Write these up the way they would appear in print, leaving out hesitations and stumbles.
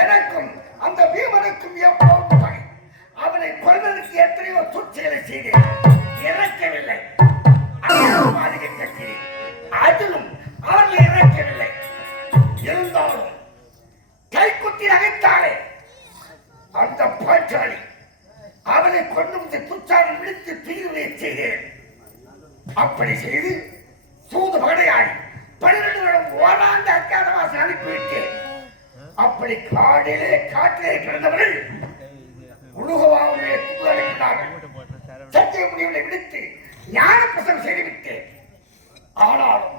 எனக்கும் அந்த பீமனுக்கும் எப்போது பகை. அவனை கொல்வதற்கு எத்தனையோ துச்செயலை செய்தேன், இறக்கவில்லை. மாளிகை கட்டினேன், அதிலும் அவர்கள் இறக்கவில்லை. இருந்தாலும் கைக்குட்டி நகைத்தாலே அந்த பாட்டாளி அவனை கொண்டு வந்து துச்சாவை விடுத்து தீர்வை செய்தேன். அப்படி செய்து சூது பகடையாடி 12 வருடம் ஓராண்டு அக்காதவாசம் அனுப்பிவிட்டேன். அப்படி காட்டிலே பிறந்தவர்கள் உலகவாவுடைய தூதரைவிட்டார்கள். சத்திய முடிவுகளை விடுத்து ஞான பிரசனம் செய்துவிட்டேன். ஆனாலும்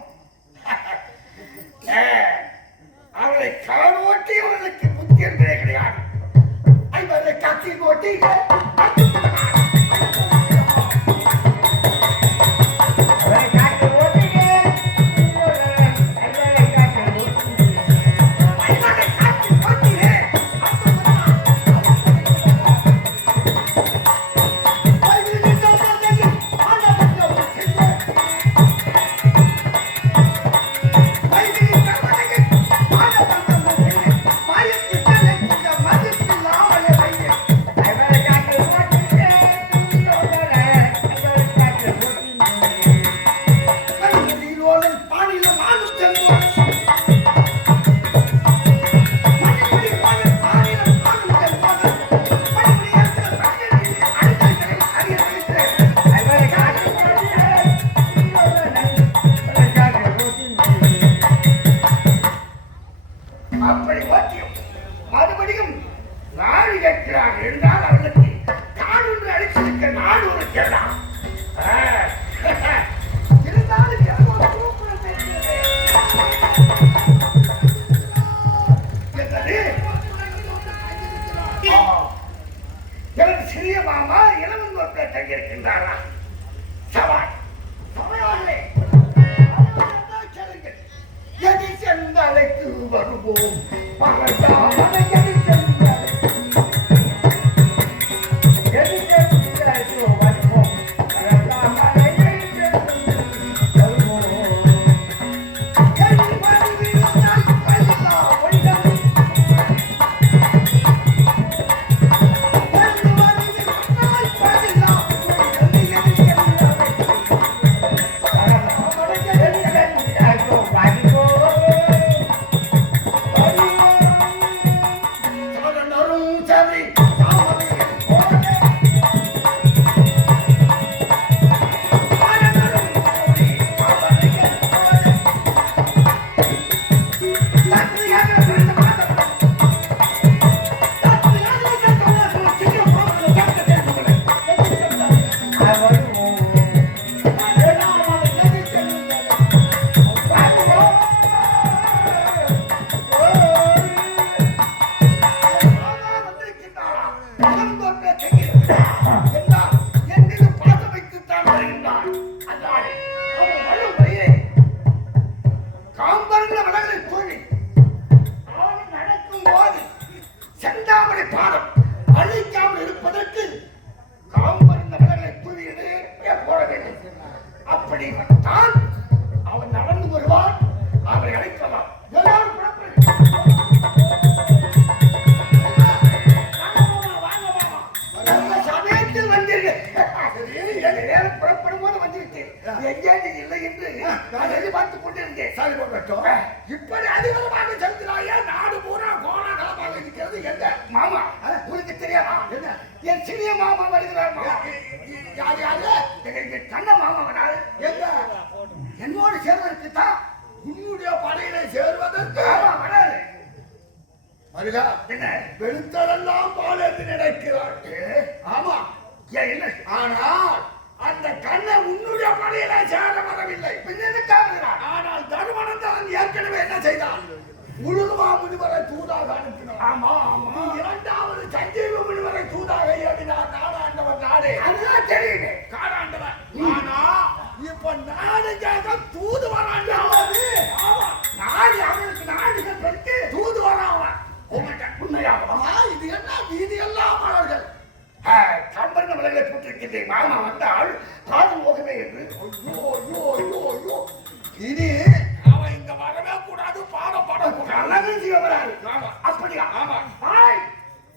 அவர்களை காணோட்டி அவர்களுக்கு புத்தி என்பதே கிடையாது. அதை கத்தி ஓட்டி சிறிய மாமா இளவந்தோப்பில் தங்கியிருக்கின்றாரா? சவாய் சமையாளே எதி சென்றழைத்து வருவோம். இப்படி அதிகமாக செலுத்தினாயே நாடு பூரா கோலாகலமாக இருக்கிறது. என்ன மாமா உங்களுக்கு தெரியாதா? என்ன என் சிறிய மாமா வருகிறார். யாரு யாரு? கண்ண மாமா வராது. எங்க என்னோடு சேர்வதற்கு தான் உன்னுடைய படையிலே சேர்வதற்கு வராது. வருகா என்ன வெளுத்ததெல்லாம் போல என்று நினைக்கிறார். ஆமா என்ன? ஆனால் அந்த கண்ணை உன்னுடைய படையில சேர வரவில்லை. ஆனால் தருமனந்தான் ஏற்கனவே என்ன செய்தான்? முழுதுமா முனிவரை தூதாக அனுப்பினார். ஆமா ஆமா. இரண்டாவது சஞ்சீவ முனிவரை தூதாக ஏறினார். நாடாண்டவர் நாடே அதுதான் தெரியுது. காடாண்டவர். ஆனா இப்ப நாடுக்காக தூது வராண்டாவது. ஆமா நாடு அவனுக்கு நாடுகள் பெருக்கு தூது வராவன். உண்மையாவா? இது என்ன வீதி எல்லாம் அவர்கள் கம்பர்ந்த மலைகளை போட்டிருக்கின்றேன். மாமா வந்தால் காது போகவே என்று. இனி அவன் இங்க வரவே கூடாது. பாடம் பாடம் அழகு செய்ய வராது. அப்ப அப்படியா? ஆமா.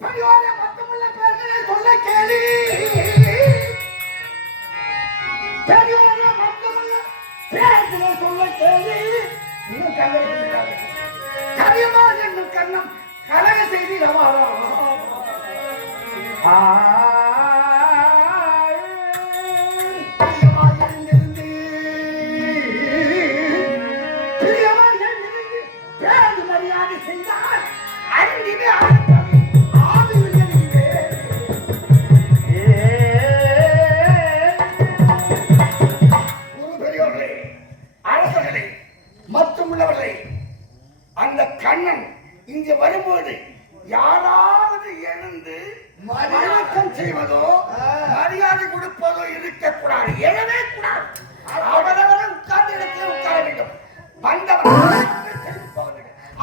பெரியோரே மொத்தமுள்ள பேர்களை சொல்ல கேளு. பெரியோரே மொத்தமுள்ள பேர்களை சொல்ல கேளு. இன்னும் கரியமா என்னும் கண்ணம் கலக செய்தி ரவாரம். மரியாதை செய்தால் அறிவிலே மற்றும் உள்ளவர்களை அந்த கண்ணன் இங்கு வரும்போது யாராவது எழுந்து வணக்கம் செய்வதோ மரியாதை கொடுப்பதோ இருக்கக்கூடாது, எழவே கூடாது. அவரவரை உட்கார்ந்த இடத்தில் உட்கார வேண்டும். வந்தவர்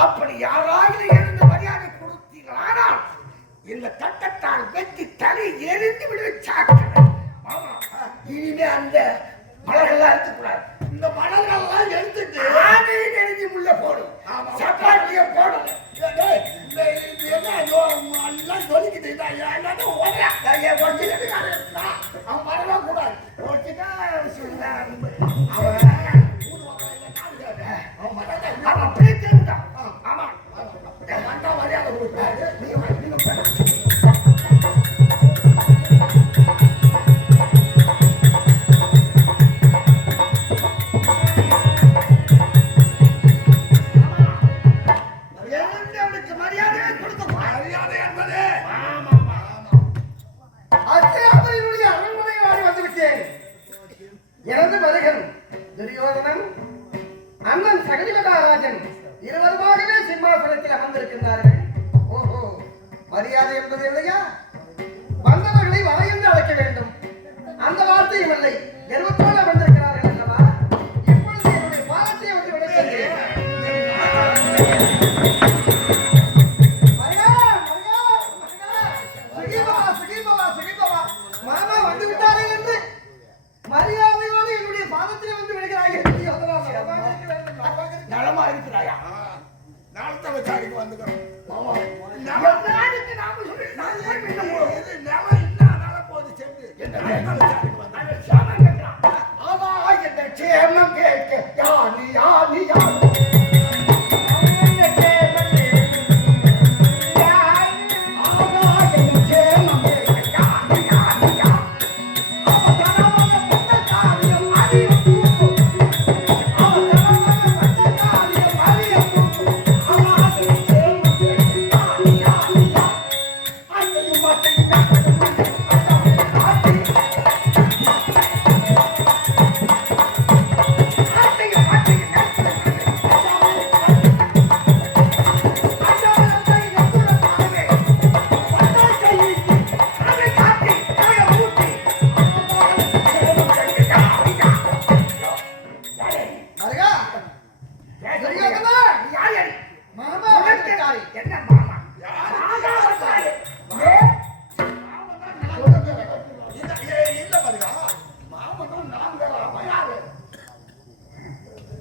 அப்படி யாராவது எழுந்து மரியாதை கொடுத்தீர்களானால் இந்த தட்டத்தால் வெட்டி தலை எரிந்து விடுவிச்சாக்கள். இனிமே அந்த மலர்கள்லாம் இருக்கக்கூடாது. இந்த மலர்கள்லாம் எடுத்துட்டு எழுதி முள்ள போடும், சப்பாத்திய போடும். எல்லாம் சொல்லிக்கிட்டு அவன் வரலாம் கூடாது. அவன் அப்படியே தெரிஞ்சான். ஆமா வந்தா மரியாதை கொடுத்தாரு. எனது மருகன் துரியோதனன் அண்ணன் சகலிகதாராஜன் இருவருமாகவே சிம்மாசனத்தில் அமர்ந்திருக்கின்றார்கள். ஓஹோ, மரியாதை என்பது இல்லையா? வந்தவர்களை வா என்று அழைக்க வேண்டும். அந்த வார்த்தையும் இல்லை, கர்வத்தோடு அமர்ந்திருக்கிறார்கள் அல்லவா? இப்பொழுது என்னுடைய பாதத்தை வந்து விளக்குகிறேன். மாமா வந்து விட்டாரே என்று மரியாதையோடு என்னுடைய பாதத்திலே வந்து விடுகிறார்கள். நலமா இருக்கிறாயா? நாளத்தை வச்சாடிக்கு வந்துக்கிறோம். சேமம் கேட்க யானி யானி யானி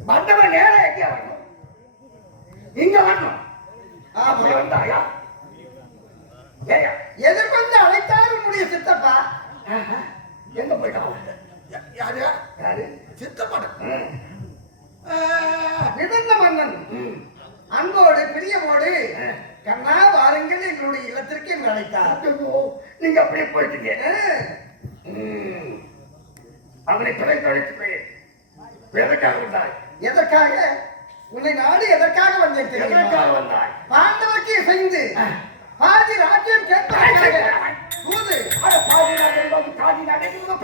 வந்தவன் நேர எங்கே வரணும்? இங்க வரணும். வந்தாயா? எதிர்கொண்டு அழைத்தார் உன்னுடைய சித்தப்பா. எங்க போயிட்டான்? யாரு யாரு? சித்தப்பா நிதந்த மன்னன் அன்போடு பிரியமோடு கண்ணா வாருங்கள் எங்களுடைய இல்லத்திற்கு என்று அழைத்தார். நீங்க அப்படியே போயிட்டீங்க. அவனை பிறகு அழைத்து போய் எதற்காக வந்தாய்? எதற்காக உன்னை நாடு எதற்காக வந்தேன்? எதற்காக வந்தாய்? பாண்டவருக்கு இசைந்து பாதி ராஜ்யம் கேட்பார்கள். தூது பாதி ராஜ்யம் காதி ராஜ்யம்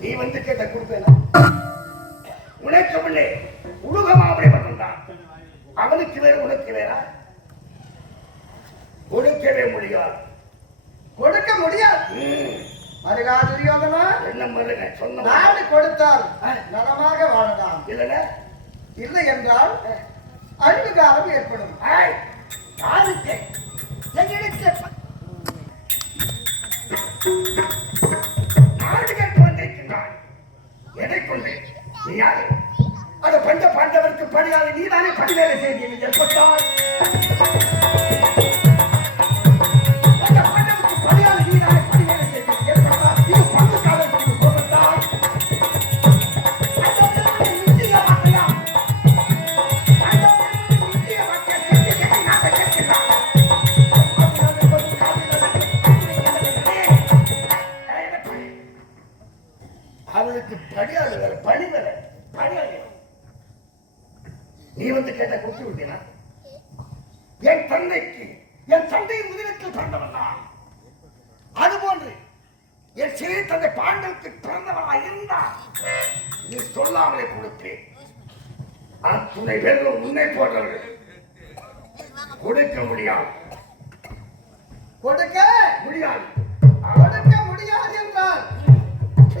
நீ வந்து கேட்ட கொடுப்பேன். உனக்கு முன்னே உலகமாவுடைய அவனுக்கு வேற உனக்கு வேறா? கொடுக்கவே முடியாது. கொடுக்க முடியாது. மருகா துரியோதனா, என்ன மருக சொன்ன நாடு கொடுத்தால் நலமாக வாழலாம், இல்லை என்றால் அழிவு காலம் ஏற்படும். நாடு கேட்டு வந்திருக்கின்றான். எதை கொண்டு? நீ யாரு? அது பஞ்ச பாண்டவருக்கு படியாத நீதானே படிவேலை செய்தி ஏற்பட்டால் அவளுக்கு படியாது வேற பணி வேற படியாது. நீ வந்து கேட்ட கொடுத்து விட்டீனா? என் தந்தைக்கு என் தந்தையின் முதலத்தில் பிறந்தவன் தான். அதுபோன்று என் சிறிய தந்தை பாண்டவுக்கு பிறந்தவனா இருந்தால் நீ சொல்லாமலே கொடுப்பேன். துணை வெறும் உன்னை போன்றவர்கள் கொடுக்க முடியாது. கொடுக்க முடியாது. கொடுக்க முடியாது என்றால்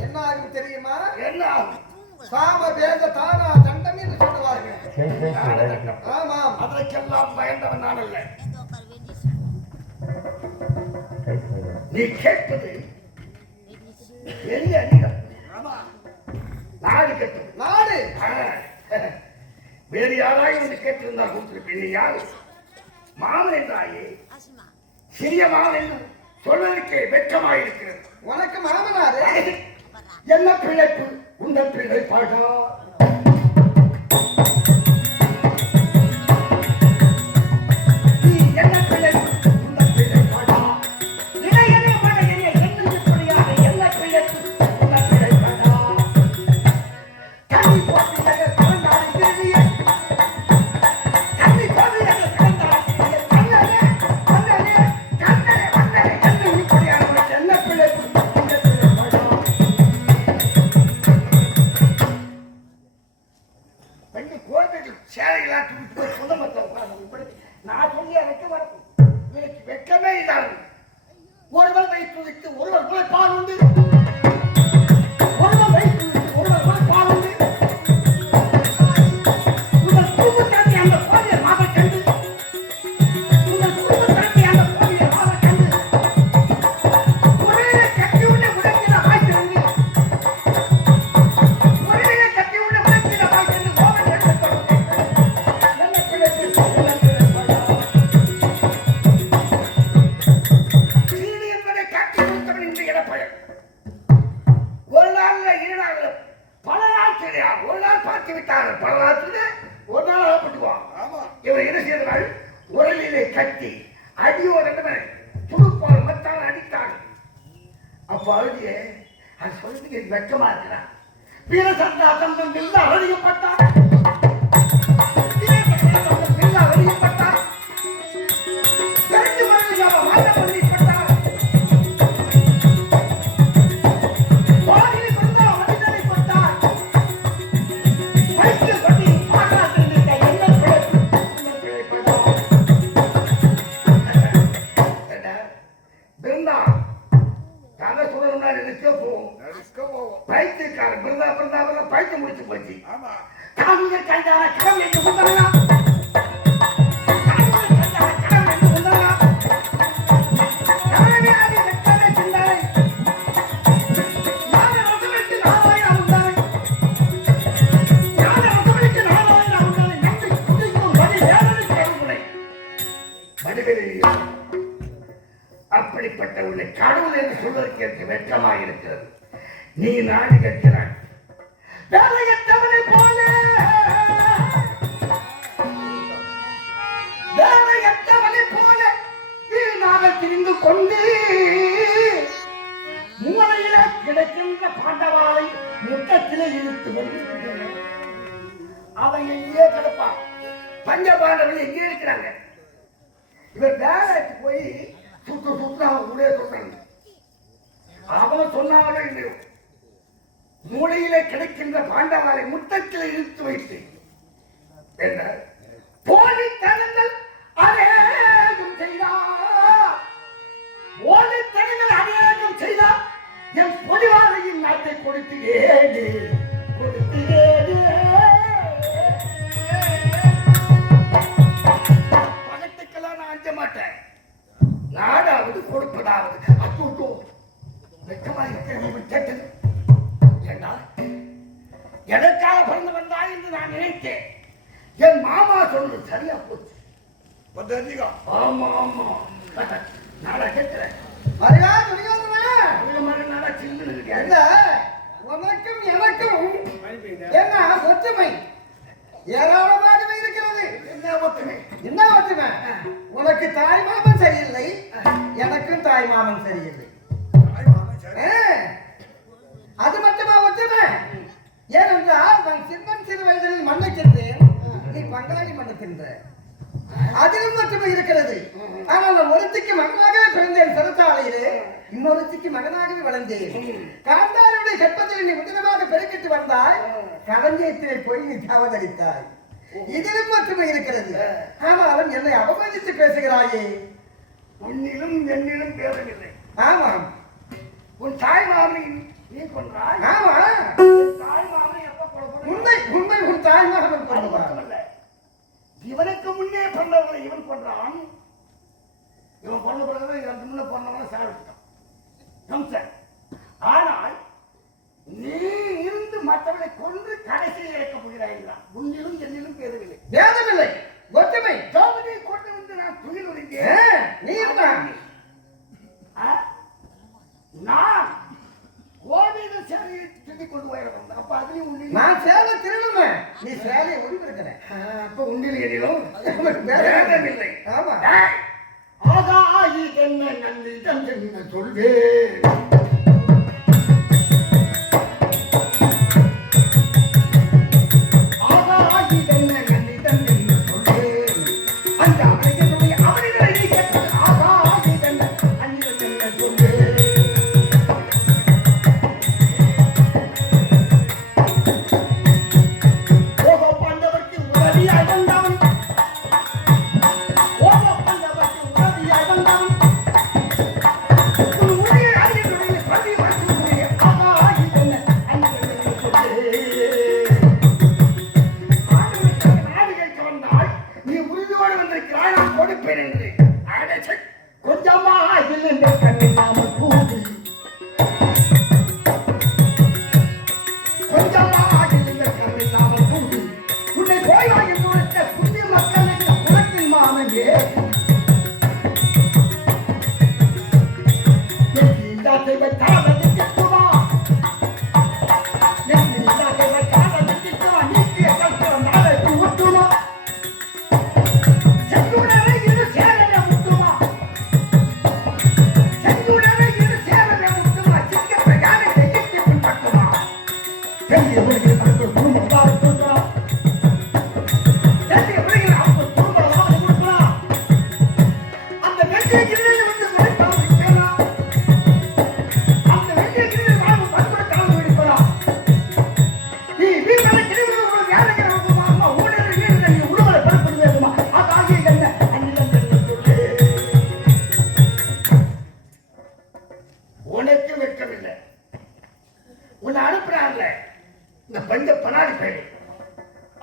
என்ன ஆகும் தெரியுமா? என்ன ஆகும்? சாம வேத தானா தண்டம் என்று சொல்லுவார்கள். ஆமாம், அதற்கெல்லாம் பயந்தவன் நான் அல்ல. நீ கேட்பது பெரிய அதிகம். நாடு கேட்பது நாடு வேறு யாராயும் வந்து கேட்டிருந்தா கொடுத்திருப்பேன். நீ யாரு? மாமன் என்றாயே, சிறிய மாமன் சொல்வதற்கே வெட்கமாயிருக்கிறது. உனக்கு மாமனாரு என்ன பிழைப்பு? உந்த பிள்ளை பாடா என்ன பிழைப்பு? உந்த பிள்ளை பாடா என்ன பிழைப்பு? உந்த பிள்ளை பாடா கண்ணி போட்டு கலந்தாடி திரும்பிய கண்ணி போட்டு கலந்தாடி கண்ணனே கண்ணனே கண்ணனே கண்ணனே கண்ணனே இப்படியான என்ன பிழைப்பு? சேலைகளாம் துணித்து சொந்தமத்தை உட்கார்ந்து நான் சொல்லி எனக்கு வரணும். எனக்கு வெட்கமே இல்லாது. ஒருவர் வயிற்று வைத்து ஒருவர் போய் பால் உண்டு, ஒருவர் வயிற்று வைத்து ஒருவர் போய் பால் உண்டு. உங்கள் குடும்பத்தாண்டி அந்த கோவிலை மாத கண்டு, உங்கள் குடும்பத்தாண்டி அந்த கோவிலை மாத கண்டு ஒரே கட்டி உள்ள முடக்கிற வாய்க்கிறது, ஒரே கட்டி உள்ள முடக்கிற வாய்க்கிறது. ஒரு நாள்ல இரு நாள்ல பல நாள் தெரியாது. ஒரு நாள் பார்த்து விட்டாங்க, பல நாள் ஒரு நாள் அகப்பட்டுவான். இவர் என்ன செய்தால் உரலிலே கட்டி அடியோட துடுப்பால் மத்தால் அடித்தாங்க. அப்போ அழுதிய அது சொல்றதுக்கு வெட்கமா இருக்கிறான். வீரசந்தா தந்தம் இல்ல அழியப்பட்டார், அழியப்பட்டார், தெரிந்து வாழ பண்ணிப்பட்டார். பைத்து முடிச்சு போச்சு. காவியர் கைதான கடவுள் என்று சொன்னாங்க. அப்படிப்பட்ட உன்னை கடவுள் என்று சொல்வதற்கு எனக்கு வெட்கமாக இருக்கிறது. நீ நாடு கேட்கிறாய். வேலையற்றவனை போல வீணாக திரிந்து கொண்டு மூளையில கிடைக்கின்ற பாண்டவாளை முட்டத்திலே இழுத்து வந்து அவன் எங்கே கிடப்பான். பஞ்ச பாண்டவர்கள் எங்கே இருக்கிறாங்க? இவர் வேலைக்கு போய் சுத்து அவன் கூட சொல்றாங்க. அவன் சொன்னாங்களோ இல்லையோ, மூளையிலே கிடைக்கின்ற பாண்டவாளை முட்டத்தில் இழுத்து வைத்து போலித்தனங்கள் அநேகம் செய்தார். போலித்தனங்கள் அநேகம் செய்தார். என் பொலிவாரையின் நாட்டை கொடுத்தேனே கொடுத்தேனே. பகத்துக்கெல்லாம் நான் அஞ்ச மாட்டேன். நாடாவது கொடுப்பதாவது. அச்சோ வெக்கமா இருக்கிறது கேட்டது. ஏண்டா எதற்காக பிறந்து வந்தாய் என்று நான் நினைத்தேன். என் மாமா சொல்றது சரியா போச்சு. ஆமா ஆமா நாடா கேட்கிறேன். நாடா சின்ன உனக்கும் எனக்கும் என்ன ஒற்றுமை ஏராளமாகவே இருக்கிறது. என்ன ஒற்றுமை? என்ன ஒற்றுமை? உனக்கு தாய் மாமன் சரியில்லை, எனக்கும் தாய் மாமன் சரியில்லை. அது மட்டுமா ஒற்றுமை? ஏனென்றால் நான் சிறு வயதில் மண்ணை தின்றேன், நீ பங்காளி மண்ணை தின்ற. அதிலும் ஒற்றுமை இருக்கிறது. ஆனால் நான் ஒருத்திக்கு மகனாகவே பிறந்தேன் சிறத்தாலையிலே, இன்னொருத்திக்கு மகனாகவே வளர்ந்தேன். காந்தாருடைய கற்பத்தில் நீ முதலமாக பெருக்கிட்டு வந்தாய், களஞ்சியத்திலே போய் நீ தவறடித்தாய். இதிலும் ஒற்றுமை இருக்கிறது. ஆனாலும் என்னை அவமதித்து பேசுகிறாயே. உன்னிலும் என்னிலும் பேசவில்லை. ஆமாம், உன் தாய் மாமனை நீ கொன்றாய். ஆமா, தாய் மாமனை எப்ப கொலை? உண்மை உண்மை உன் தாய் மாமன் கொண்டவன். இவனுக்கு முன்னே பிறந்தவனை இவன் கொன்றான். இவன் கொண்ட பிறகுதான் இதற்கு முன்ன பிறந்தவனை சாப்பிட்டான் கம்சன். ஆனால் நீ இருந்து மற்றவனை கொன்று கடைசியில் இறக்க போகிறாய். உன்னிலும் என்னிலும் பேதவில்லை. வேதமில்லை, ஒற்றுமை. திரௌபதியை கொண்டு வந்து நான் துயில் உறிந்தேன். நீ இருந்தான். நான் கோவில சேலையை திருடி கொண்டு போயிருந்தேன். அப்ப அதுலயும் உன்னில் நான் சேலை திருடுவேன், நீ சேலையை உரிமைக்கிறேன். அப்ப உன்னில் எதிலும் வேதமில்லை. ஆமா, ஆகா இதென்ன நல்லிடம் என்ன சொல்வேன்.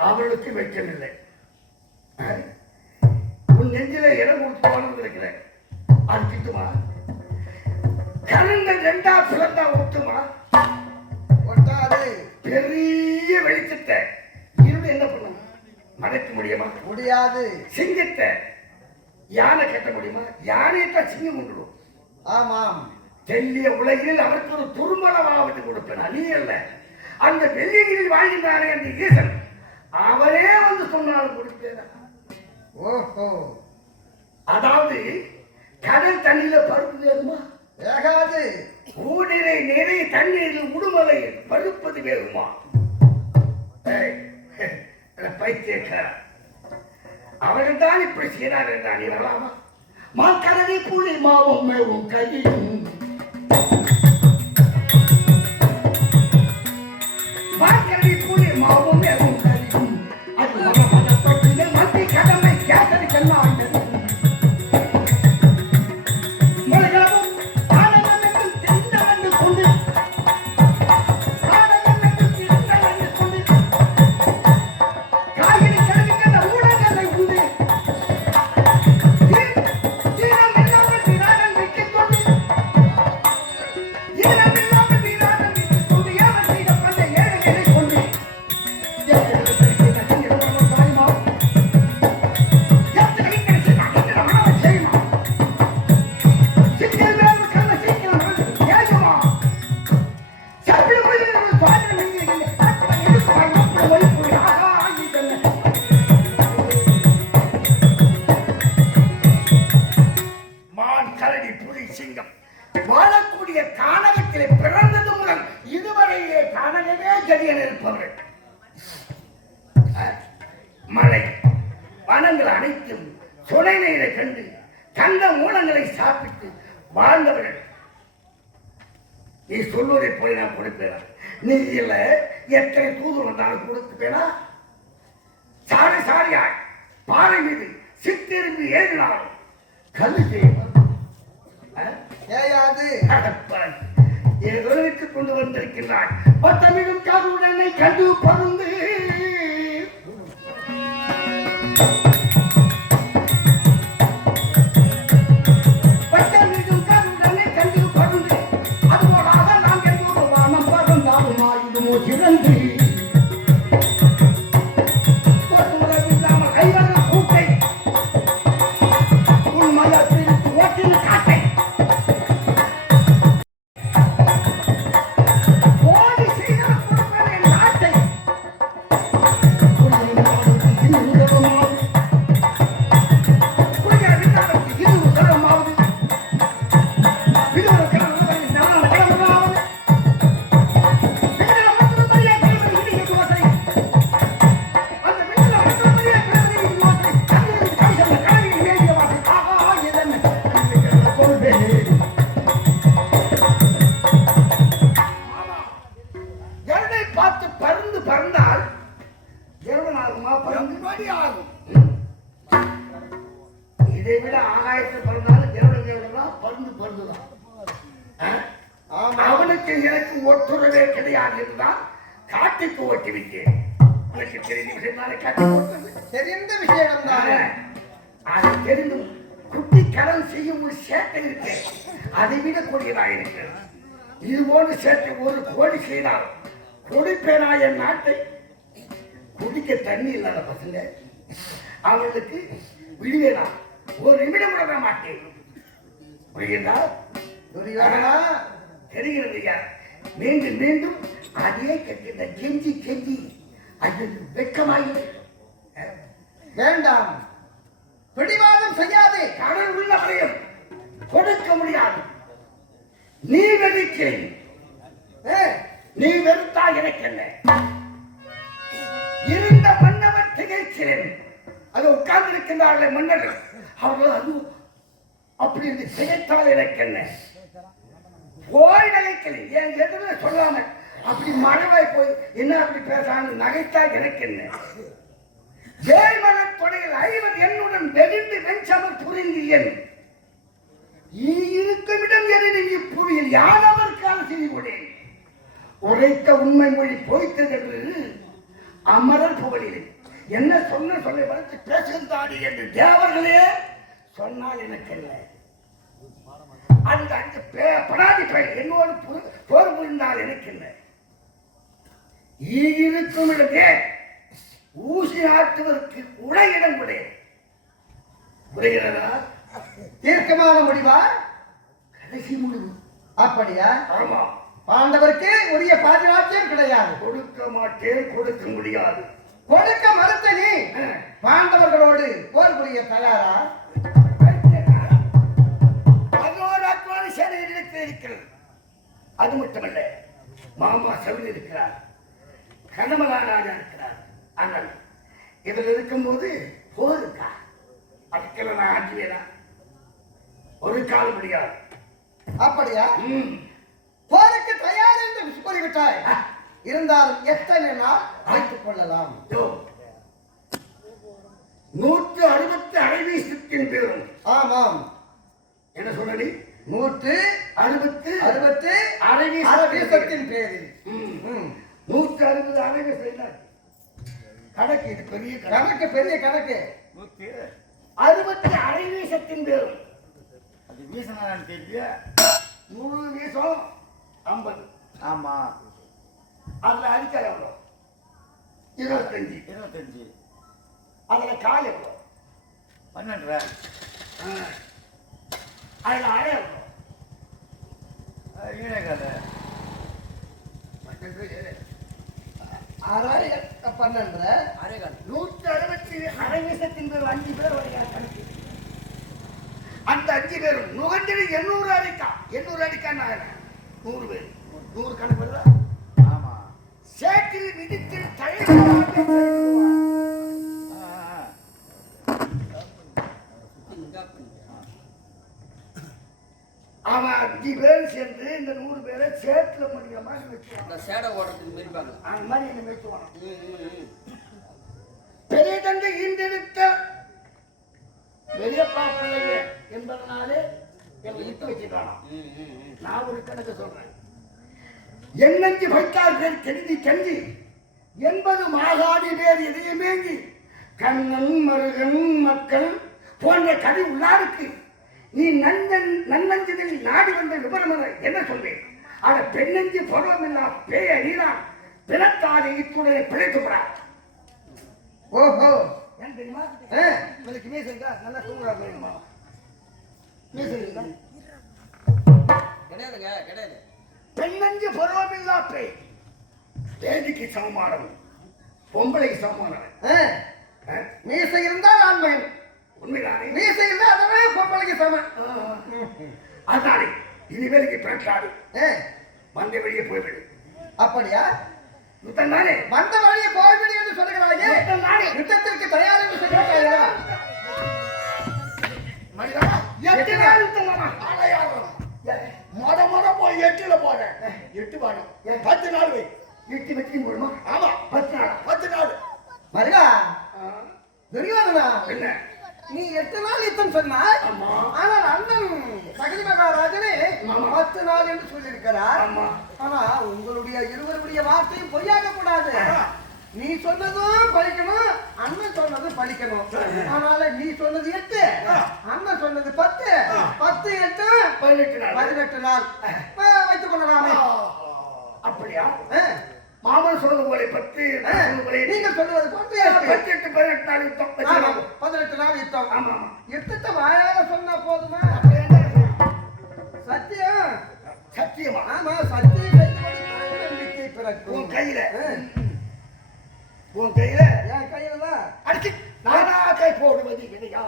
அவளுக்கு வெட்கமில்லை. உன் நெஞ்சில இடம் கொடுத்து வாழ்ந்திருக்கிறேன். அது கிட்டுமா? கரண்ட ரெண்டா பிறந்தா ஒட்டுமா? ஒட்டாது. பெரிய வெளிச்சத்தை இருள் என்ன பண்ணும்? மறைக்க முடியுமா? முடியாது. சிங்கத்தை யானை கட்ட முடியுமா? யானையத்தான் சிங்கம் கொண்டுடும். ஆமாம். தெல்லிய உலகில் அவருக்கு ஒரு துருமலமாவது கொடுப்பேன். நீ அல்ல, அந்த வெள்ளிகளில் வாழ்கின்றானே அந்த ஈசன், அவரே வந்து சொன்னாலும் கொடுத்தேன். ஓஹோ, அதாவது கடல் தண்ணியில பருப்பு வேகுமா? வேகாது. ஊடிரை நிறைய தண்ணீரில் உடுமலை பருப்பது வேகுமா? பைத்தியக்கார, அவர்கள் தான் இப்படி செய்தார் என்றான். நீ வரலாமா? மாக்கரடி புலி மாவும் மேவும் கையும் மாக்கரடி புலி மாவும் மேவும் கையும் அது மனப்பட்டின மத்தி கடம் துணை நீரை கண்டு கண்ட மூலங்களை சாப்பிட்டு வாழ்ந்தவர்கள். நீ சொல்வதை போய் நான் கொடுப்பேனா? நீ இல்ல எத்தனை தூது வந்தாலும் கொடுத்துப்பேனா? சாரி சாரியாய் பாறை மீது சித்திருந்து ஏறினாலும் கல்வி செய்ய எதற்கு கொண்டு வந்திருக்கிறாய்? பத்தமிடும் கருடனை கண்டு பருந்து சிறந்து கூட்டை உன் மதத்தில் ஓட்டின் காட்டை ஓடி செய்த கொடுப்பேன் நாட்டை இது உதவமாவது பார்த்து பறந்து பறந்தால் எவ்வளவு ஆகுமா? 10 அடி ஆகும். இதை விட ஆகாயத்தில் பறந்தாலும் எவ்வளவு பறந்து பறந்துதான். அவனுக்கு எனக்கு ஒட்டுறவே கிடையாது என்றுதான் காட்டுக்கு ஓட்டி விட்டேன். உனக்கு தெரிந்த விஷயம் தானே காட்டி ஓட்டுறது? தெரிந்த விஷயம் தானே. அது தெரிந்தும் குட்டி கடன் செய்யும் ஒரு சேட்டை இருக்கு. அதை விட கொடியதாக இருக்கிறது. இது போன்ற சேட்டை ஒரு கோடி செய்தால் கொடுப்பேனா என் நாட்டை? குடிக்க தண்ணி இல்லாத பசங்க அவர்களுக்கு விடுவேனா? ஒரு நிமிடம் விட மாட்டேன். புரியுதா? தெரிகிறது யார்? மீண்டும் மீண்டும் அதே கட்டின கெஞ்சி கெஞ்சி அது வெட்கமாயிரு. வேண்டாம், பிடிவாதம் செய்யாதே. கடல் உள்ள பயம் கொடுக்க முடியாது. நீ வெறுக்கிறேன், நீ வெறுத்தா எனக்கு என்ன? இருந்த மன்னவன் திகைக்கிறேன். அது உட்கார்ந்து இருக்கின்றார்கள் மன்னர்கள். அவர்கள் அது அப்படி என்று திகைத்தால் எனக்கு என்ன? போய் நகைக்கிறேன். என் எதிர சொல்லாமல் அப்படி மனவாய் போய் என்ன அப்படி பேசாமல் நகைத்தா எனக்கு என்ன? வேல்மலர் தொடையில் ஐவர் என்னுடன் வெகுண்டு வெஞ்சமல் புரிந்து என் இருக்குமிடம் எதிரி இப்புவியில் யானவர்கால செய்தி கொண்டேன். உரைத்த உண்மை மொழி போய்த்தது என்று அமரர் புகழில் என்ன சொன்ன சொல்லை வளர்த்து பேசுந்தாடி என்று தேவர்களே சொன்னால் எனக்கு என்ன? அந்த அஞ்சு படாதி பெயர் என்னோடு போர் புரிந்தால் எனக்கு என்ன? இருக்கும் இடமே ஊசி ஆட்டுவதற்கு உடையிடம் கிடையாது. புரிகிறதா? தீர்க்கமான முடிவா? கடைசி முடிவு. அப்படியா? ஆமா. பாண்டவருக்கு உரிய பாதுகாப்பியம் கிடையாது. கொடுக்க மாட்டேன், கொடுக்க முடியாது. கொடுக்க மறுத்த நீ பாண்டவர்களோடு போர் புரிய தயாரா? 11 அக்வாரி சேனையில் இருக்கிறது. அது மட்டுமல்ல, மாமா சவுல் இருக்கிறார், கனமலா ராஜா இருக்கிறார். ஆனால் இதில் இருக்கும்போது போர் இருக்கா? அதுக்கெல்லாம் நான் ஆட்சிவேனா? ஒரு காலம் முடியாது. அப்படியா? போருக்கு தயார் என்று கூறிவிட்டாய். இருந்தாலும் எத்தனை நாள் வைத்துக் கொள்ளலாம்? 160 அரைவீசத்தின் பேரும். ஆமாம். என்ன சொன்னடி? 160 அரைவீசத்தின் பேரில். 160 அரைவீசம் கணக்கு. இது பெரிய கணக்கு, பெரிய கணக்கு. 160 அரைவீசத்தின் பேரும். அது வீசணும் தெரியல. 100 வீசம் 50. ஆமா. அதுல அடிக்காய் எவ்வளோ? 25. அதுல காய் எவ்வளோ? 12. அதுல அரை எவ்வளோ? ஈழக்கால 12. 160 அரைவீசத்தின் பேர் 5 பேர் வரையா கணக்கு. அந்த 5 பேரும் நுகண்டில் 800 அடிக்கா. 800 அடிக்கா 100 பேர். 100 கணக்கு வருதா? ஆமா. சேற்றில் விதித்தில் கிடந்து ஈண்டெடுத்த பெரியப்பா பிள்ளைங்க என்பதனாலே எங்களை இட்டு வச்சுக்கலாம். நான் ஒரு கணக்கு சொல்றேன். எண்ணஞ்சி வைத்தார்கள் கெஞ்சி கெஞ்சி 80 மாகாணி பேர் இதயமேங்கி கண்ணன் மருகன் மக்கள் போன்ற கதை உள்ளாருக்கு நீ நன்னஞ்சதில் நாடி வந்த விவரம் என்ன சொல்வேன்? அட பெண்ணஞ்சி பொருளமில்லா பேய நீதான் பிறத்தாது இத்துடைய பிழைத்துப்படா. ஓஹோ, ஏன் தெரியுமா? உங்களுக்கு மீசைக்கா நல்லா தூங்குறா தெரியுமா? மீசை கிடையாதுங்க, கிடையாது. பெண்ணஞ்சு பருவமில்லா பேய் தேதிக்கு சமமானவன், பொம்பளைக்கு சமமானவன். மீசை இருந்தால் ஆண்மகன், உண்மைதானே? மீசை இருந்தா அதவே பொம்பளைக்கு சமம். அதனாலே இனிமேலுக்கு பிறக்காது, வந்த வெளியே போய்விடு. அப்படியா? யுத்தம் தானே? வந்த வழியை போய்விடு என்று சொல்லுகிறாயே, யுத்தத்திற்கு தயார் என்று சொல்லுகிறாயா? எட்டு நாள் யுத்தம் மொத போய் 8ல போறேன். 8 பாடு 10 நாள் வை. 8 வெற்றி போடுமா? ஆமா, 10 நாள். மருகா, துரியோதனா, என்ன நீ 8 நாள் யுத்தம் சொன்னாய். ஆனால் அண்ணன் சகதி மகாராஜனே 10 நாள் என்று சொல்லியிருக்கிறார். ஆனா உங்களுடைய இருவருடைய வார்த்தையும் பொய்யாக கூடாது. நீ சொன்னதும் படிக்கணும், அண்ணன் சொன்னதும் படிக்கணும். அதனால நீ சொன்னது 8, அண்ணன் சொன்னது 10, 10 8 18 நாள் வைத்துக் கொள்ளலாமே. அப்படியா? மாமன் சொன்னது போல 10 நீங்கள் சொல்லுவது 18 நாள் யுத்தம். 18 நாள் யுத்தம். ஆமா, யுத்தத்தை வாயால சொன்னா போதுமா? சத்தியம் சத்தியமா? ஆமா, சத்தியம் நம்பிக்கை பிறக்கும். உன் கையில என் கையில தான் அடிச்சு நானா கை போடுவது இல்லையா?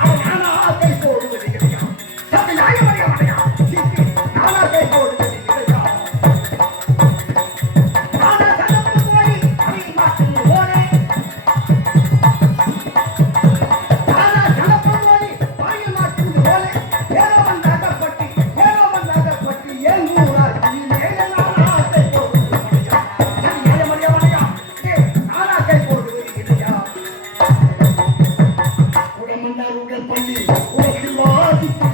நானா கை போடுவது இல்லையா? நியாயமடையா நானா கை போடுவது இல்லையா? நானா சதப்பு போய் அவை மாற்றி ஓனே, நானா சதப்பு போய் வாயை மாற்றி ஓனே, ஏதோ வந்தாகப்பட்டு என் ஊராட்சி மேலே நானா கை போடுவது இல்லையா? நியாயமடையா நானா கை போடுவது இல்லையா? உடமன்னார் உடல் பள்ளி உனக்கு வாதித்து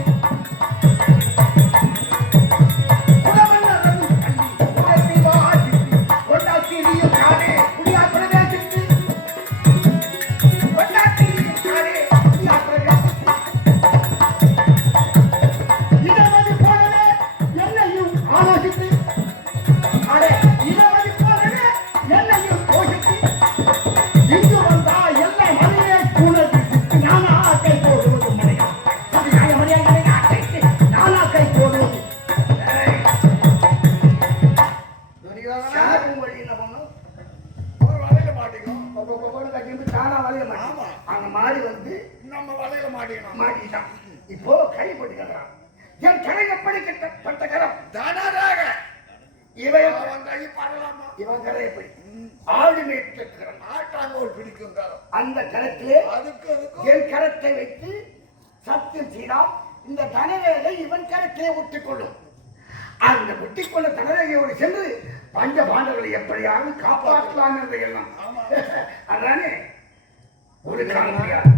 இப்போ கை போட்டுக்கிறான். என் கரை எப்படி கட்டப்பட்ட கரம் தானாக இவன் கரை எப்படி ஆடு மேய்த்த கரம், ஆட்டாங்கோல் பிடிக்கும் கரம். அந்த கரத்திலே என் கரத்தை வைத்து சத்தியம் செய்தால் இந்த தனவேலை இவன் கரத்திலே ஒட்டிக்கொள்ளும். அந்த ஒட்டிக்கொண்ட தனவேலையோடு சென்று பஞ்ச பாண்டவர்களை எப்படியாவது காப்பாற்றலாம் என்ற எண்ணம். அதானே ஒரு காலம் முடியாது.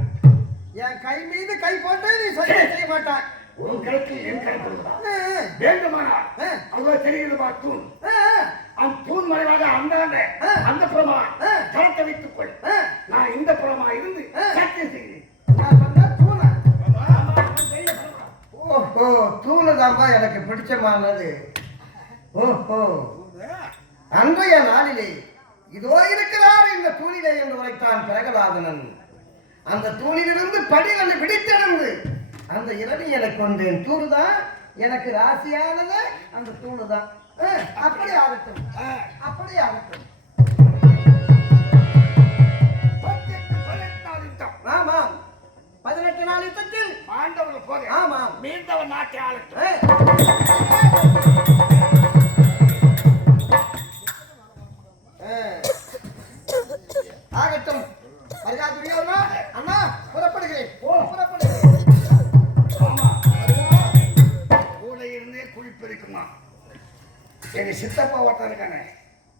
என் கை மீது கை போட்டு நீ சத்தியம் செய்ய மாட்டாய். உன் கைக்கு என் கை கொடுக்கிறான். வேண்டுமானால் அவ்வளவு தெரியுதுமா தூண், அந்த தூண் மறைவாக அந்த புறமா கரத்தை வைத்துக் கொள். நான் இந்த புறமா இருந்து சத்தியம் செய்கிறேன். நான் சொன்ன தூண. ஓஹோ, தூணுதாம்பா எனக்கு பிடிச்சமானது. ஓஹோ, அன்றைய நாளிலே இதோ இருக்கிறார் இந்த தூணிலே என்று உரைத்தான் பிரகலாதனன். அந்த தூணிலிருந்து படிகளை பிடித்தெடுந்து அந்த இரவி எனக்கு கொண்டேன். தூணுதான் எனக்கு ராசியானது, அந்த தூணுதான். அப்படி ஆகட்டும், அப்படி ஆகட்டும். ஆமாம், 18 நாள் யுத்தத்தில் பாண்டவர்கள் போக ஆமாம் மீண்டவன் நாட்டை ஆளட்டும். ஆகட்டும். அண்ணா புறப்படுகிறேன். கூட இருந்தே குளிப்பெருக்குமா எங்க சித்தப்பா ஒருத்தன் இருக்கானே,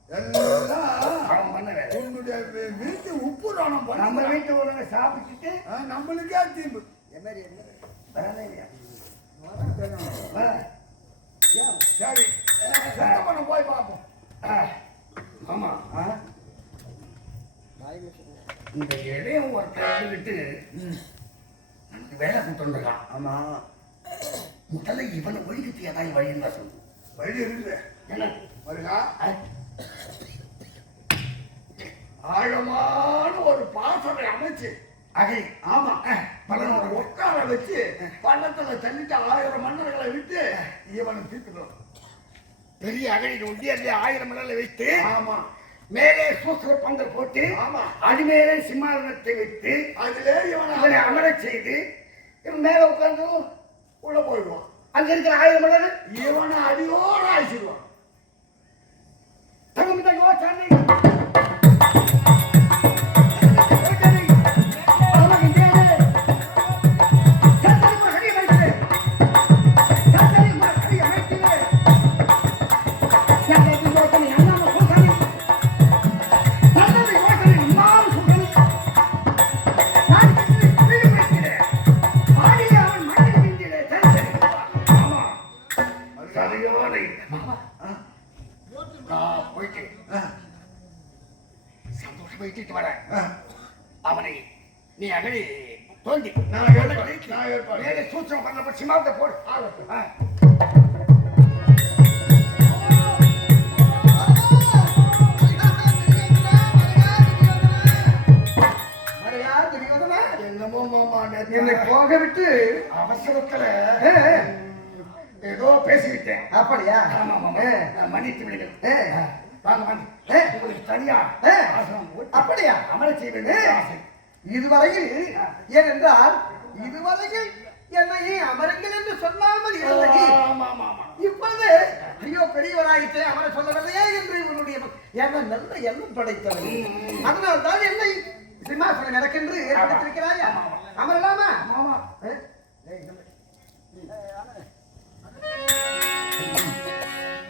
எல்லாம் அவன் பண்ண வேலை. உன்னுடைய வீட்டு உப்பு ரணம் நம்ம பண்ண வீட்டு உணவை சாப்பிட்டுட்டு நம்மளுக்கே தீம்பு என்ன வரவே இல்லையா? ஆ. சரி சுத்தம் பண்ண போய் பார்ப்போம். ஆமா இந்த இடையம் ஒருத்தர் விட்டு நமக்கு வேலை கொடுத்துருக்கான். ஆமா முதல்ல இவனை ஒழிக்கிட்டு ஏதாவது வழின்னு தான் சொல்லு. வழி இருக்குது என்ன வருகா ஆழமான ஒரு பாசனை அமைச்சு அகை ஆமா பலனோட உட்கார வச்சு பள்ளத்துல தள்ளிட்டு 1000 மன்னர்களை விட்டு இவனை தீர்த்துக்கணும். பெரிய அகழி உண்டி அதில் 1000 மணல வைத்து ஆமா மேலே சூத்திர பந்தல் போட்டு ஆமா அது மேலே சிம்மாசனத்தை வைத்து அதிலே அவனை இவனை அமரச் செய்து இவன் மேலே உட்கார்ந்து உள்ள போயிடுவான். அங்க இருக்கிற 1000 மணல் இவனை அடியோட ஆயிடுவான். தகுந்த யோசனை அவனை நீ அகழி தோண்டி நான் ஏற்பாடு. மேலே சூத்திரம் பண்ணப்ப சிமாவத்தை போடு. என்னமோ மாமா என்னை போக விட்டு அவசரத்துல ஏதோ பேசிவிட்டேன். அப்படியா ஆமா மாமா மன்னித்து விடுங்கள். வாங்க வாங்க உங்களுக்கு தனியா ஆசனம் போட்டு அப்படியா அமர செய்ய வேண்டிய ஆசை. இதுவரையில் ஏனென்றால் இதுவரையில் என்னை அமருங்கள் என்று சொல்லாமல் இருந்தது ஆமா ஆமா ஆமா இப்போது ஐயோ பெரியவராயிட்டே அவரை சொல்லவில்லையே என்று இவனுடைய என்ன நல்ல எண்ணம் படைத்தவன் அதனால் தான் என்னை சிம்மாசனம் எனக்கென்று ஏற்படுத்திருக்கிறாயா அமரலாமா ஆமா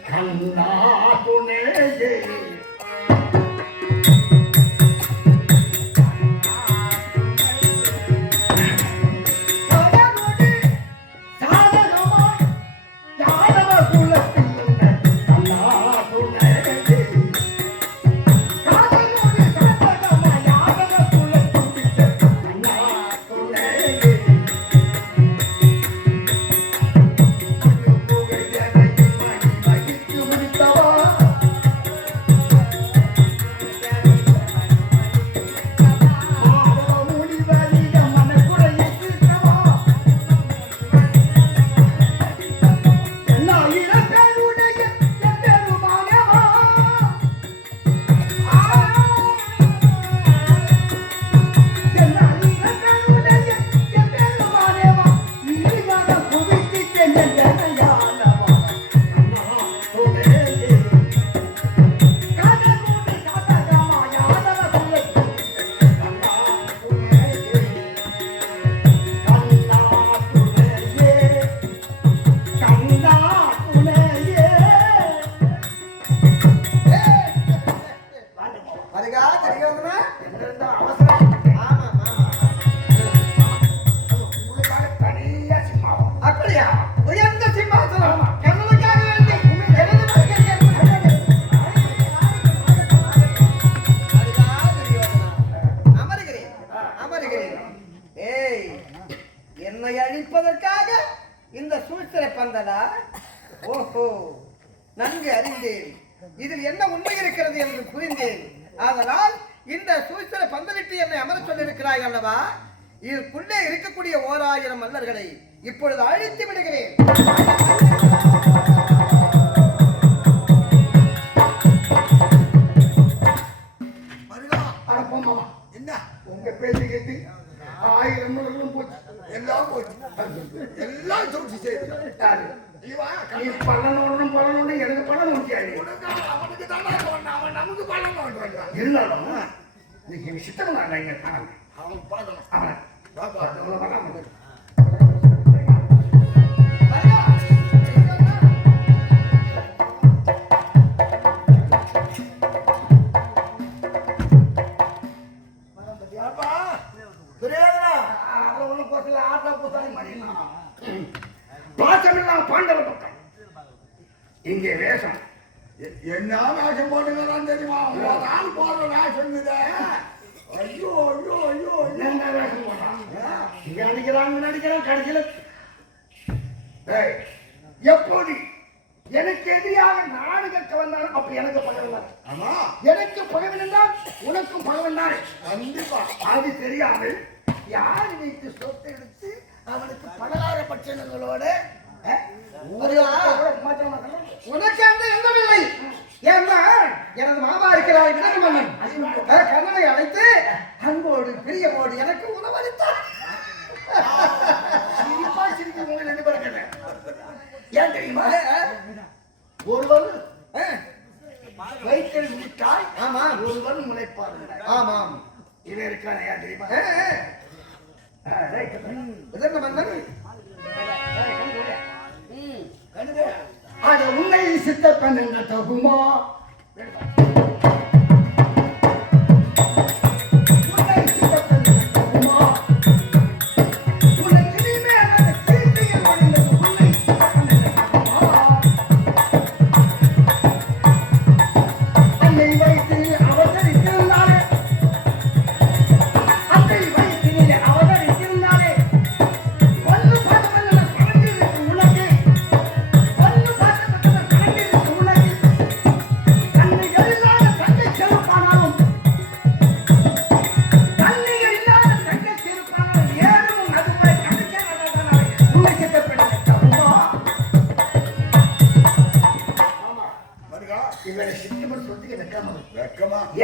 கண்ணா துணேயே நன்கு அறிந்தேன். இதில் என்ன உண்மை இருக்கிறது என்று புரிந்தேன். ஆதலால் இந்த சூழ்ச்சிர பந்தலிட்டு என்னை அமர சொல்லியிருக்கிறாய் அல்லவா, இதற்குள்ளே இருக்கக்கூடிய 1000 மல்லர்களை இப்பொழுது அழித்து விடுகிறேன். என்ன உங்க பேச்சு கேட்டு 1000 மல்லர்களும் போச்சு, எல்லாம் போச்சு, எல்லாம் சூழ்ச்சி செய்து பலனோடு எனக்கு பலன் முடியாது. அவனுக்கு தான் அவன் நமக்கு பலன் இருந்தாலும் நீங்க சித்தம் அவன் பார்க்கணும். அவன் வேஷம் போட்டுக்கிறான் தெரியுமா? ஒரு ஆள் போடுற வேஷம் இது. ஐயோ ஐயோ ஐயோ என்ன வேஷம் போடுறான்? இங்க நடிக்கிறான் கடைசியில எப்போது எனக்கு எதிரியாக நாடு கட்ட வந்தாலும் அப்ப எனக்கு பகவன். ஆமா, எனக்கு பகவன் என்றால் உனக்கும் பகவன் தானே. கண்டிப்பா. அது தெரியாமல் யார் வைத்து சொத்தை எடுத்து அவனுக்கு பலகார பட்சங்களோட உனக்கு அந்த எண்ணமில்லை. ஏன்னால் எனது மாமா இருக்கிறார் வினகமன்னன். கண்ணனை அழைத்து அன்போடு பிரியமோடு எனக்கு உணவளித்தார். ஏன் தெரியுமா? ஒருவர் வைத்தல் விட்டால் ஆமா ஒருவர் முளைப்பார். ஆமாம், இவன் இருக்கான ஏன் தெரியுமா? அது உன்னை சித்தப்பன் என்ன தகுமா?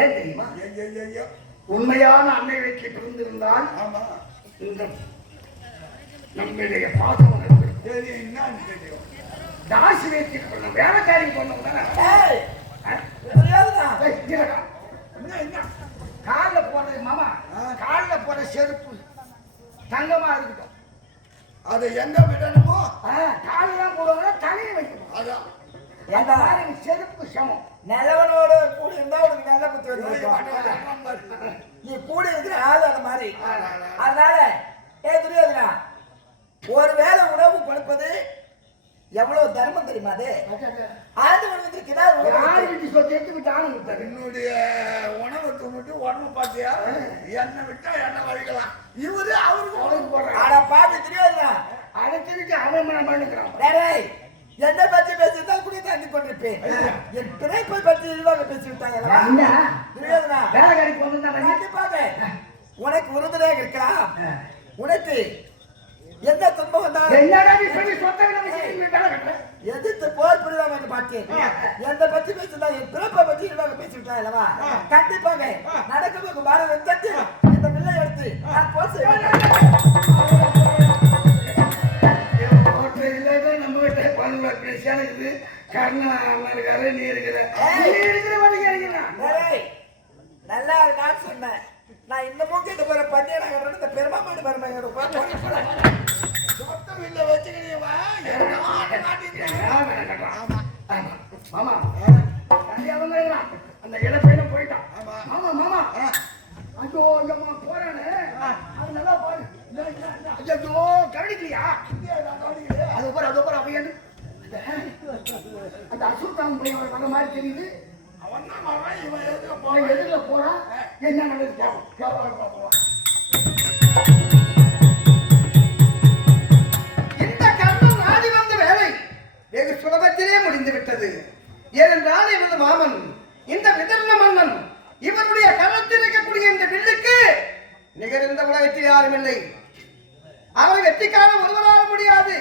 ஏன் தெரியுமா? உண்மையான அன்னை வைக்க பிறந்திருந்தால் இந்த நம்மளுடைய பாசம் தாசி வைத்து வேலைக்காரி பண்ண காலில் போடுறது மாமா, காலில் போடுற செருப்பு தங்கமா இருக்கட்டும். அதை எங்க விடணுமோ காலெல்லாம் போடுவாங்க, தலையை வைக்கணும். அதான் எந்த மாதிரி செருப்பு சமம். நல்லவனோட கூடி இருந்தா உனக்கு நல்ல புத்தி வந்து நீ கூடி இருக்கிற ஆள் அந்த மாதிரி. அதனால துரியோதனா, ஒரு வேளை உணவு கொடுப்பது எவ்வளவு தர்மம் தெரியுமா? அது என்னுடைய உணவை தூங்கிட்டு உடம்பு பார்த்தியா? என்ன விட்டா என்ன வரைக்கலாம். இவரு அவருக்கு உணவு போடுறாங்க. பாத்து துரியோதனா, அதை திருட்டு அவன் பண்ணுக்கிறான். என்னை பற்றி பேசியிருந்தால் கூட தண்ணி கொண்டிருப்பேன். என் பிணைப்பை பற்றி இழிவாக பேசிவிட்டாங்க. கண்டிப்பாக உனக்கு உறுதுணையாக இருக்கலாம். உனக்கு என்ன துன்பம் வந்தாலும் எதிர்த்து போர் புரியாம என்று பார்த்தேன். என்னை பற்றி பேசியிருந்தா என் பிறப்பை பற்றி இழிவாக பேசிவிட்டாங்க அல்லவா? கண்டிப்பாக நடக்க போகும் பாரதத்தில் இந்த பிள்ளை எடுத்து நான் போர் செய்வேன். நீ இருக்கிற நல்லா நான் சொன்னேன். நான் இன்னமும் கேட்டு போற பண்டிகை இந்த பெருமா மாட்டு பெருமை மாமா அந்த இளப்பையில போயிட்டான். மாமா மாமா ஐயோ ஐயம்மா போறானே, அது நல்லா பாரு. ஐயோ கவனிக்கலையா? அது போற அப்ப அந்த அசுத்தாமன் பையன் வர மாதிரி தெரியுது. அவன் தான் வரான், இவன் எதுல போறான், என்ன நடக்குது? இந்த கர்ணன் ஆடி வந்த வேலை வெகு சுலபத்திலே முடிந்து விட்டது. ஏனென்றால் எனது மாமன் இந்த விதர்ண மன்னன் இவருடைய கரத்தில் இருக்கக்கூடிய இந்த வில்லுக்கு நிகர் இந்த உலகத்தில் யாரும் இல்லை. அவரை வெற்றிக்கான ஒருவராக முடியாது.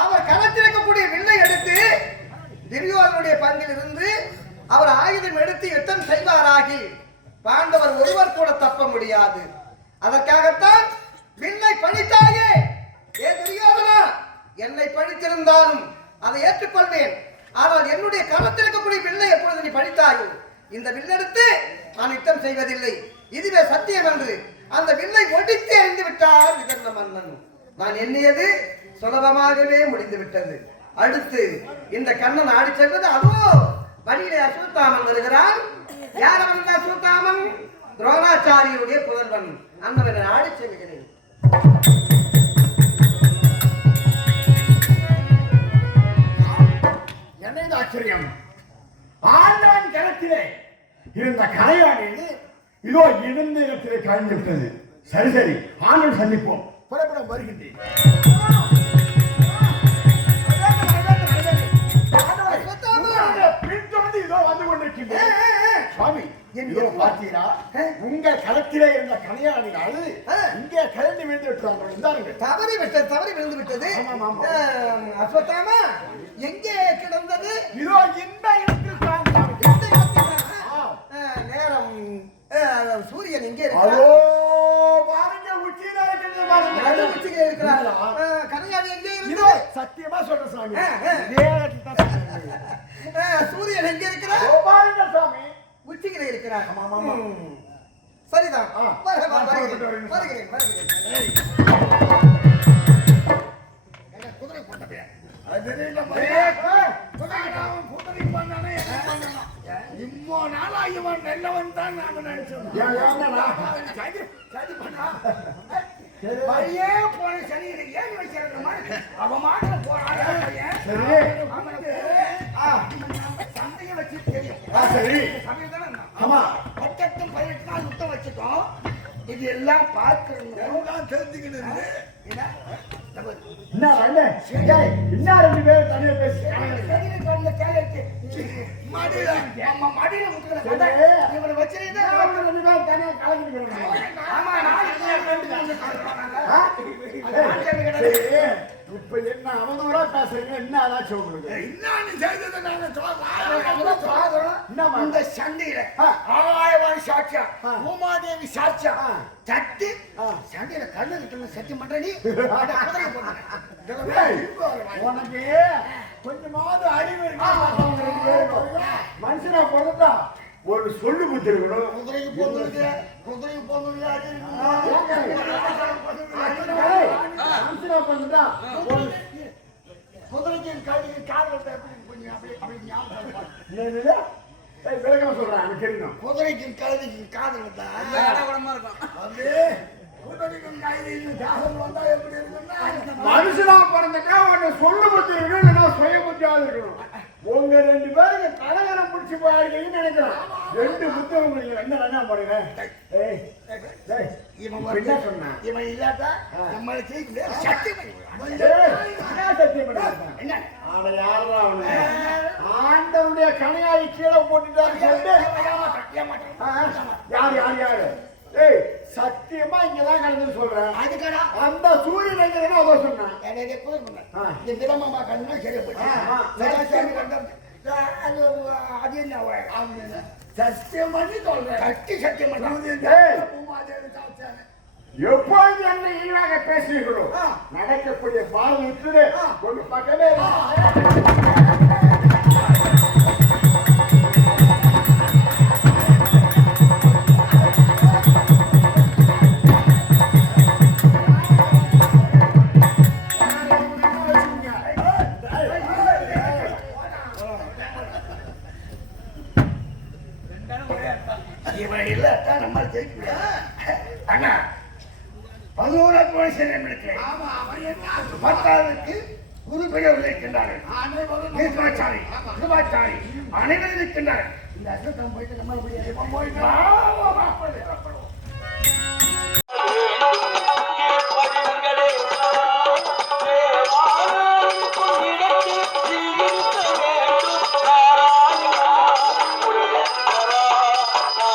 அவர் களத்தில் இருக்கக்கூடிய வில்லை எடுத்து துரியோதனுடைய பங்கில் இருந்து அவர் ஆயுதம் எடுத்து யுத்தம் செய்வாராகி பாண்டவர் ஒருவர் கூட தப்ப முடியாது. அதற்காகத்தான் வில்லை பழித்தாயே. துரியோதனா, என்னை பழித்திருந்தாலும் அதை ஏற்றுக்கொள்வேன். ஆனால் என்னுடைய களத்தில் இருக்கக்கூடிய வில்லை எப்பொழுது நீ பழித்தாயோ இந்த வில்லெடுத்து நான் யுத்தம் செய்வதில்லை, இதுவே சத்தியம் என்று அந்த வில்லை ஒடித்து எறிந்து விட்டார் விதர்ண மன்னன். நான் எண்ணியது சுலபமாகவே முடிந்து விட்டது. அடுத்து இந்த கண்ணன் ஆடி செல்வது அதோ வழியிலே அசுத்தாமன் வருகிறான். யார் அவன் அசுத்தாமன்? துரோணாச்சாரியுடைய புதல்வன். அந்த ஆடி செல்கிறேன். என்ன ஆச்சரியம்! ஆண்டவன் களத்திலே இருந்த கலையானது இதோ இருந்த இடத்திலே கலந்து விட்டது. சரி சரி, ஆண்டவன் சந்திப்போம். புறப்படம் வருகின்றேன். பின்தொடர்ந்து இதோ வந்து கொண்டிருக்கின்றேன். சுவாமி, இதோ பார்த்தீரா, உங்கள் களத்திலே இருந்த கலையானிகள் இங்கே கலந்து விழுந்து விட்டார்கள். தவறி விழுந்து விட்டது. அஸ்வத்தாமா எங்கே கிடந்தது? இதோ இந்த இடத்தில் தான். நேரம் சூரியன் எங்கே அதோ இருக்கிறார்? பாருங்க, உச்சியில இருக்கிறது பாருங்க. உச்சியில இருக்கிறார். கரையாவி எங்கே இதோ இருக்கு? சத்தியமா சொல்றேன் சாமி. சூரியன் எங்கே இருக்கிறார்? பாருங்க சாமி, உச்சியில இருக்கிறார். ஆமா. சரிதான். ஆ. வருகிறேன். குதிரை கொண்டவே இம்மோ நாளா இவன் நல்லவன் தான் நாம நினைச்சோம். பையே போன சனியில ஏன் வச்சிருக்கோமா? அவன் மாட்ட போறான். சந்தையை வச்சு தெரியும். பட்டத்தும் 18 நாள் முத்தம் வச்சுட்டோம். இது எல்லாம் பார்க்கணும், தெரிஞ்சுக்கணும். என்ன ரெண்டு பேரும் தனியா பேசி மடியில இவனை வச்சிருந்தா ரெண்டு பேரும் தனியா கலந்துட்டு இப்ப என்ன அவதூறா பேசுறீங்க? என்ன ஆதாச்சும் உங்களுக்கு? இன்னும் செய்தது நாங்க இந்த சண்டையில ஆயவான் சாட்சியா, உமாதேவி சாட்சியா தட்டி சண்டையில கண்ணு கிட்ட சத்தியம் பண்ற நீ உனக்கு கொஞ்சமாவது அறிவு மனுஷனா பிறந்தா ஒரு சொல்லு கொடுத்துருக்கணும். குதிரைக்கு போனது மனுஷனா பிறந்தா குதிரைக்கு கழுதிக்கு காதல் விளக்கமா சொல்றேன். எனக்கு தெரியும். குதிரைக்கும் கழுதிக்கு காதல் மனுஷனா பிறந்தா உன்னை சொல்லு கொடுத்துருக்கணும், சுய புத்தியாவது இருக்கணும். உங்க ரெண்டு பேருக்கு தலைவரம் பிடிச்சி போயிருக்கீங்கன்னு நினைக்கிறேன். ரெண்டு புத்தகம் என்ன பண்ணுங்க. என்ன சொன்ன இவன் இல்லாட்டா நம்மளை ஆண்டவனுடைய கணையாளி கீழே போட்டுட்டாரு. யாரு சத்தியமா இங்கதான் கலந்து சொல்றேன். அதுக்கடா அந்த சூரியன் எங்கன்னா அவ சொன்னான். இந்த தினமாமா கண்ணா சரியா அது என்ன சத்தியம் பண்ணி சொல்றேன். சத்தியம் எப்பொழுது என்ன ஈழாக பேசுகிறோம். நடக்கக்கூடிய பால் விட்டு ஒரு பக்கமே இவன் இல்லாட்டா நம்ம ஜெயிக்க. அண்ணா 11 மனுஷன் பத்தாவதுக்கு குருபெயர் இருக்கின்றார்கள். கிருபாச்சாரி அனைவரும் இருக்கின்றார்கள். இந்த அசத்தம் போயிட்டு நம்ம